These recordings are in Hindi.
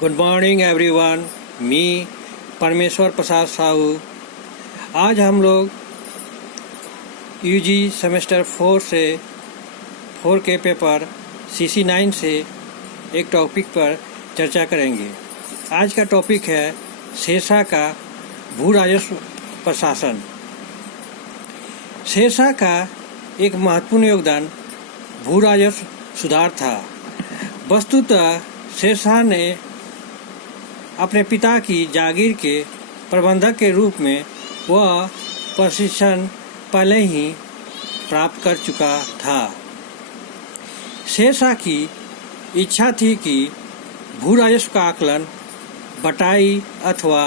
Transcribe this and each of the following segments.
Good morning everyone. मी परमेश्वर प्रसाद साहू। आज हम लोग यूजी सेमेस्टर 4 के पेपर CC9 से एक टॉपिक पर चर्चा करेंगे। आज का टॉपिक है शेरशाह का भू राजस्व प्रशासन। शेरशाह का एक महत्वपूर्ण योगदान भू राजस्व सुधार था। वस्तुतः शेरशाह ने अपने पिता की जागीर के प्रबंधक के रूप में वह प्रशिक्षण पहले ही प्राप्त कर चुका था। शेरशाह की इच्छा थी कि भू राजस्व का आकलन बटाई अथवा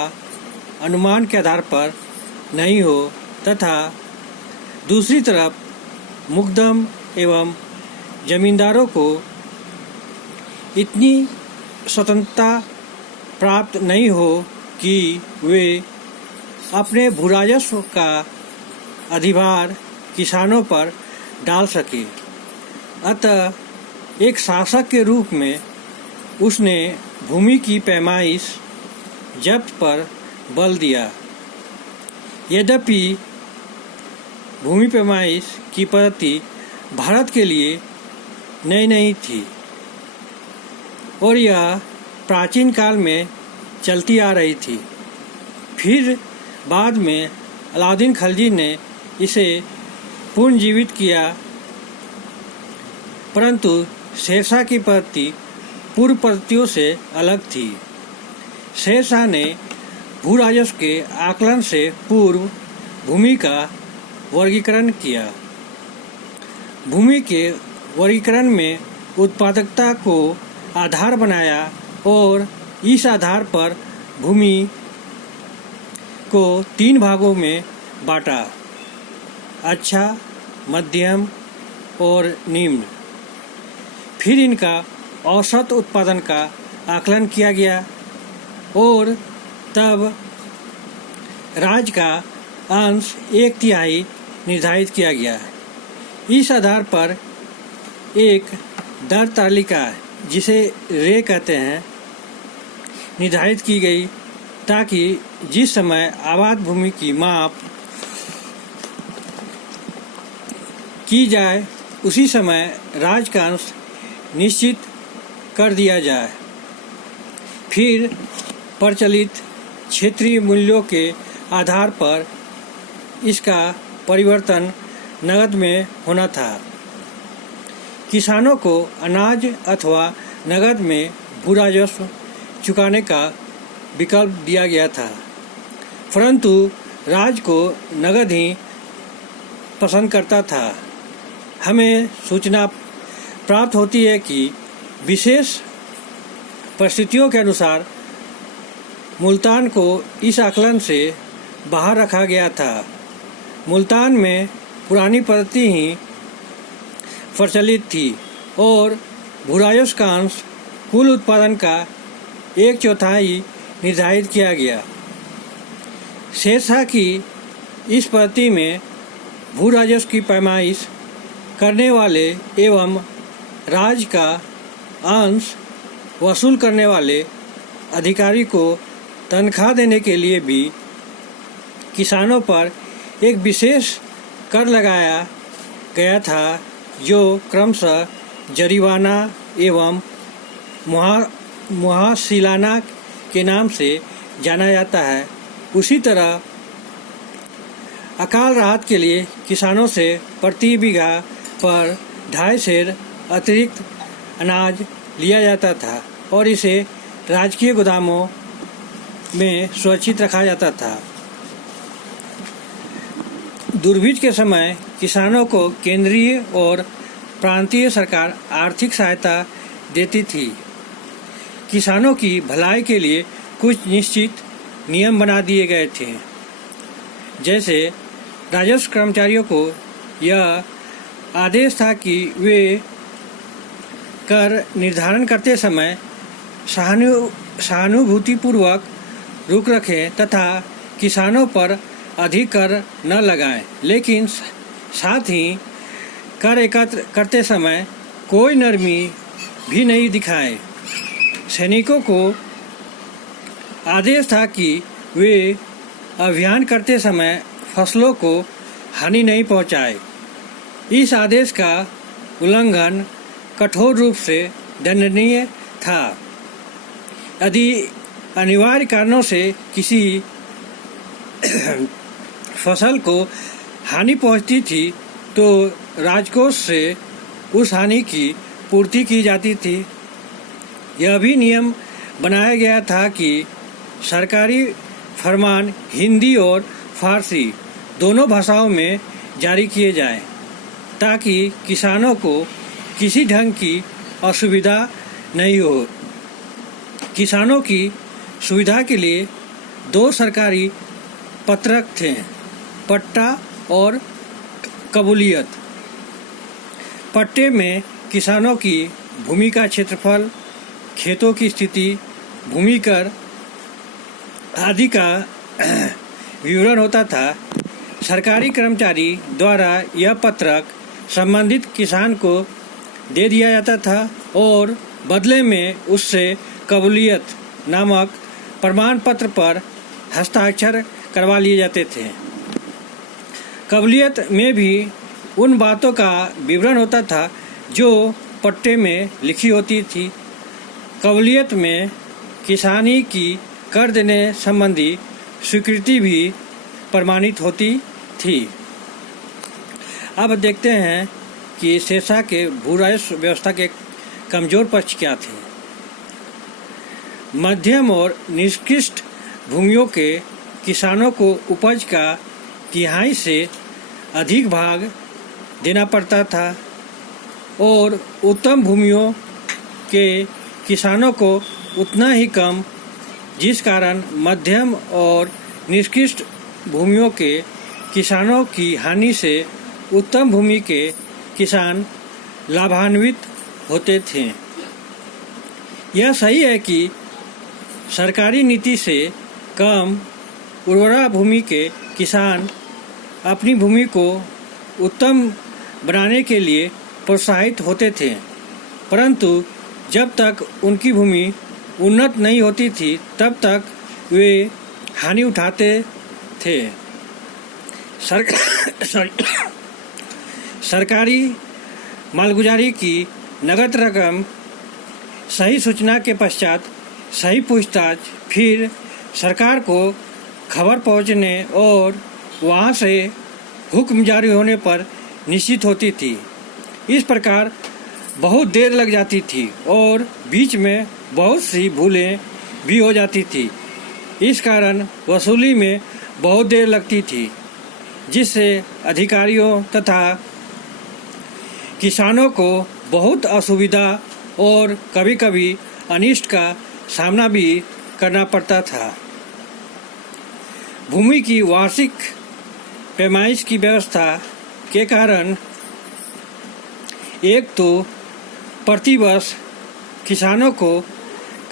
अनुमान के आधार पर नहीं हो तथा दूसरी तरफ मुकदम एवं जमींदारों को इतनी स्वतंत्रता प्राप्त नहीं हो कि वे अपने भू राजस्व का अधिभार किसानों पर डाल सके। अतः एक शासक के रूप में उसने भूमि की पैमाइश जब्त पर बल दिया। यद्यपि भूमि पैमाइश की पद्धति भारत के लिए नई नहीं थी और यह प्राचीन काल में चलती आ रही थी। फिर बाद में अलाउद्दीन खिलजी ने इसे पुनर्जीवित किया, परंतु शेरशाह की पद्धति पूर्व पद्धतियों से अलग थी। शेरशाह ने भू राजस्व के आकलन से पूर्व भूमि का वर्गीकरण किया। भूमि के वर्गीकरण में उत्पादकता को आधार बनाया और इस आधार पर भूमि को 3 भागों में बांटा: अच्छा, मध्यम और निम्न। फिर इनका औसत उत्पादन का आकलन किया गया और तब राज्य का अंश 1/3 निर्धारित किया गया। इस आधार पर एक दर तालिका, जिसे रे कहते हैं, निर्धारित की गई ताकि जिस समय आबाद भूमि की माप की जाए उसी समय राज्य का अंश निश्चित कर दिया जाए। फिर प्रचलित क्षेत्रीय मूल्यों के आधार पर इसका परिवर्तन नकद में होना था। किसानों को अनाज अथवा नकद में भू राजस्व चुकाने का विकल्प दिया गया था, परंतु राज्य को नकद ही पसंद करता था। हमें सूचना प्राप्त होती है कि विशेष परिस्थितियों के अनुसार मुल्तान को इस आकलन से बाहर रखा गया था। मुल्तान में पुरानी पद्धति ही प्रचलित थी और भू राजस्व का अंश कुल उत्पादन का 1/4 निर्धारित किया गया। शेरशाह की इस पद्धति में भू राजस्व की पैमाइश करने वाले एवं राज्य का अंश वसूल करने वाले अधिकारी को तनख्वाह देने के लिए भी किसानों पर एक विशेष कर लगाया गया था, जो क्रमशः जरीवाना एवं मुहासिलाना के नाम से जाना जाता है। उसी तरह अकाल राहत के लिए किसानों से प्रति बीघा पर 2.5 सेर अतिरिक्त अनाज लिया जाता था और इसे राजकीय गोदामों में सुरक्षित रखा जाता था। दुर्भिक्ष के समय किसानों को केंद्रीय और प्रांतीय सरकार आर्थिक सहायता देती थी। किसानों की भलाई के लिए कुछ निश्चित नियम बना दिए गए थे, जैसे राजस्व कर्मचारियों को यह आदेश था कि वे कर निर्धारण करते समय सहानुभूतिपूर्वक रुख रखें तथा किसानों पर अधिक कर न लगाएं, लेकिन साथ ही कर एकत्र करते समय कोई नरमी भी नहीं दिखाएं। सैनिकों को आदेश था कि वे अभियान करते समय फसलों को हानि नहीं पहुंचाए। इस आदेश का उल्लंघन कठोर रूप से दंडनीय था। यदि अनिवार्य कारणों से किसी फसल को हानि पहुंचती थी तो राजकोष से उस हानि की पूर्ति की जाती थी। यह भी नियम बनाया गया था कि सरकारी फरमान हिंदी और फारसी दोनों भाषाओं में जारी किए जाएं, ताकि किसानों को किसी ढंग की असुविधा नहीं हो। किसानों की सुविधा के लिए 2 सरकारी पत्रक थे, पट्टा और कबूलियत। पट्टे में किसानों की भूमि का क्षेत्रफल, खेतों की स्थिति, भूमि कर आदि का विवरण होता था। सरकारी कर्मचारी द्वारा यह पत्रक संबंधित किसान को दे दिया जाता था और बदले में उससे कबूलियत नामक प्रमाण पत्र पर हस्ताक्षर करवा लिए जाते थे। कबूलियत में भी उन बातों का विवरण होता था जो पट्टे में लिखी होती थी। कबूलियत में किसानी की कर देने संबंधी स्वीकृति भी प्रमाणित होती थी। अब देखते हैं कि शेरशाह के भू राजस्व व्यवस्था के कमजोर पक्ष क्या थे। मध्यम और निकृष्ट भूमियों के किसानों को उपज का 1/3 से अधिक भाग देना पड़ता था और उत्तम भूमियों के किसानों को उतना ही कम, जिस कारण मध्यम और निकृष्ट भूमियों के किसानों की हानि से उत्तम भूमि के किसान लाभान्वित होते थे। यह सही है कि सरकारी नीति से कम उर्वरा भूमि के किसान अपनी भूमि को उत्तम बनाने के लिए प्रोत्साहित होते थे, परंतु जब तक उनकी भूमि उन्नत नहीं होती थी तब तक वे हानि उठाते थे। सरकारी मालगुजारी की नगद रकम, सही सूचना के पश्चात सही पूछताछ, फिर सरकार को खबर पहुंचने और वहां से हुक्म जारी होने पर निश्चित होती थी। इस प्रकार बहुत देर लग जाती थी और बीच में बहुत सी भूलें भी हो जाती थी। इस कारण वसूली में बहुत देर लगती थी, जिससे अधिकारियों तथा किसानों को बहुत असुविधा और कभी-कभी अनिष्ट का सामना भी करना पड़ता था। भूमि की वार्षिक पैमाइश की व्यवस्था के कारण एक तो प्रतिवर्ष किसानों को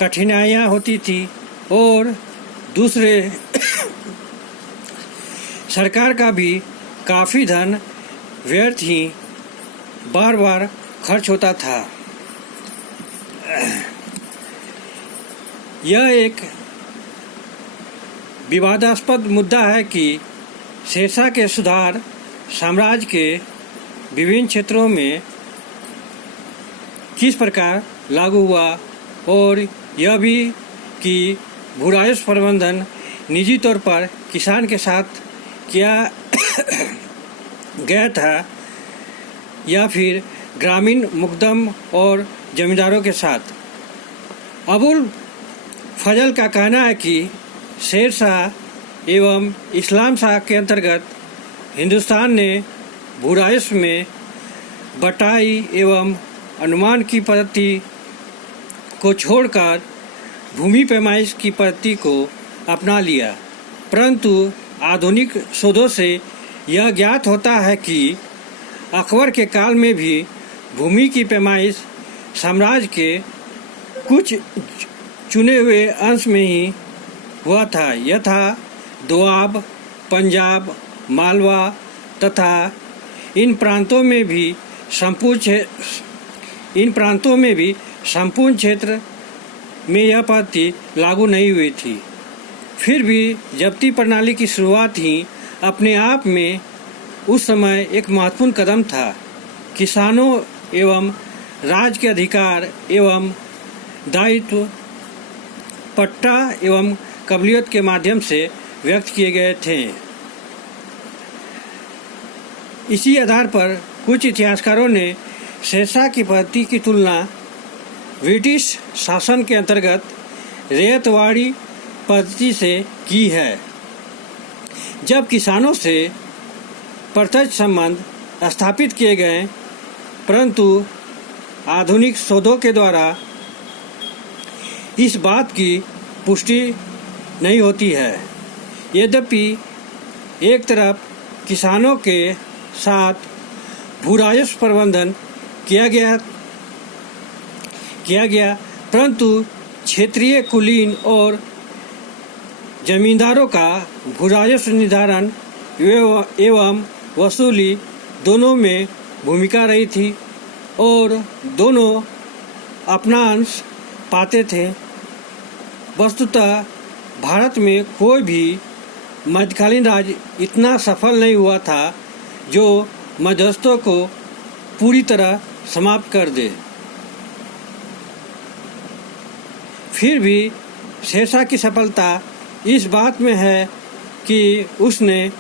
कठिनाइयाँ होती थी और दूसरे सरकार का भी काफ़ी धन व्यर्थ ही बार बार खर्च होता था। यह एक विवादास्पद मुद्दा है कि शेरशाह के सुधार साम्राज्य के विभिन्न क्षेत्रों में किस प्रकार लागू हुआ और यह भी कि भू राजस्व प्रबंधन निजी तौर पर किसान के साथ किया गया था या फिर ग्रामीण मुकदम और जमींदारों के साथ। अबुल फजल का कहना है कि शेरशाह एवं इस्लाम शाह के अंतर्गत हिंदुस्तान ने भू राजस्व में बटाई एवं अनुमान की पद्धति को छोड़कर भूमि पैमाइश की पद्धति को अपना लिया, परंतु आधुनिक शोधों से यह ज्ञात होता है कि अकबर के काल में भी भूमि की पैमाइश साम्राज्य के कुछ चुने हुए अंश में ही हुआ था, यथा दोआब, पंजाब, मालवा तथा इन प्रांतों में भी संपूर्ण क्षेत्र में यह पद्धति लागू नहीं हुई थी फिर भी जब्ती प्रणाली की शुरुआत ही अपने आप में उस समय एक महत्वपूर्ण कदम था। किसानों एवं राज्य के अधिकार एवं दायित्व पट्टा एवं कबलियत के माध्यम से व्यक्त किए गए थे। इसी आधार पर कुछ इतिहासकारों ने शेरशाह की पद्धति की तुलना ब्रिटिश शासन के अंतर्गत रैयतवाड़ी पद्धति से की है, जब किसानों से प्रत्यक्ष संबंध स्थापित किए गए, परंतु आधुनिक शोधों के द्वारा इस बात की पुष्टि नहीं होती है। यद्यपि एक तरफ किसानों के साथ भू राजस्व प्रबंधन किया गया, परंतु क्षेत्रीय कुलीन और जमींदारों का भू राजस्व निर्धारण एवं वसूली दोनों में भूमिका रही थी और दोनों अपना अंश पाते थे। वस्तुतः भारत में कोई भी मध्यकालीन राज्य इतना सफल नहीं हुआ था जो मध्यस्थों को पूरी तरह समाप्त कर दे। फिर भी शेरशाह की सफलता इस बात में है कि उसने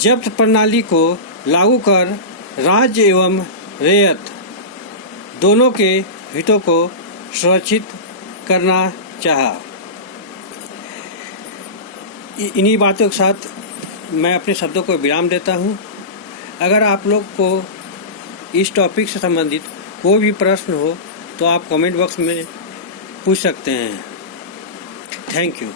जब्त प्रणाली को लागू कर राज्य एवं रैयत दोनों के हितों को सुरक्षित करना चाहा। इन्हीं बातों के साथ मैं अपने शब्दों को विराम देता हूँ। अगर आप लोग को इस टॉपिक से संबंधित कोई भी प्रश्न हो तो आप कमेंट बॉक्स में पूछ सकते हैं। Thank you.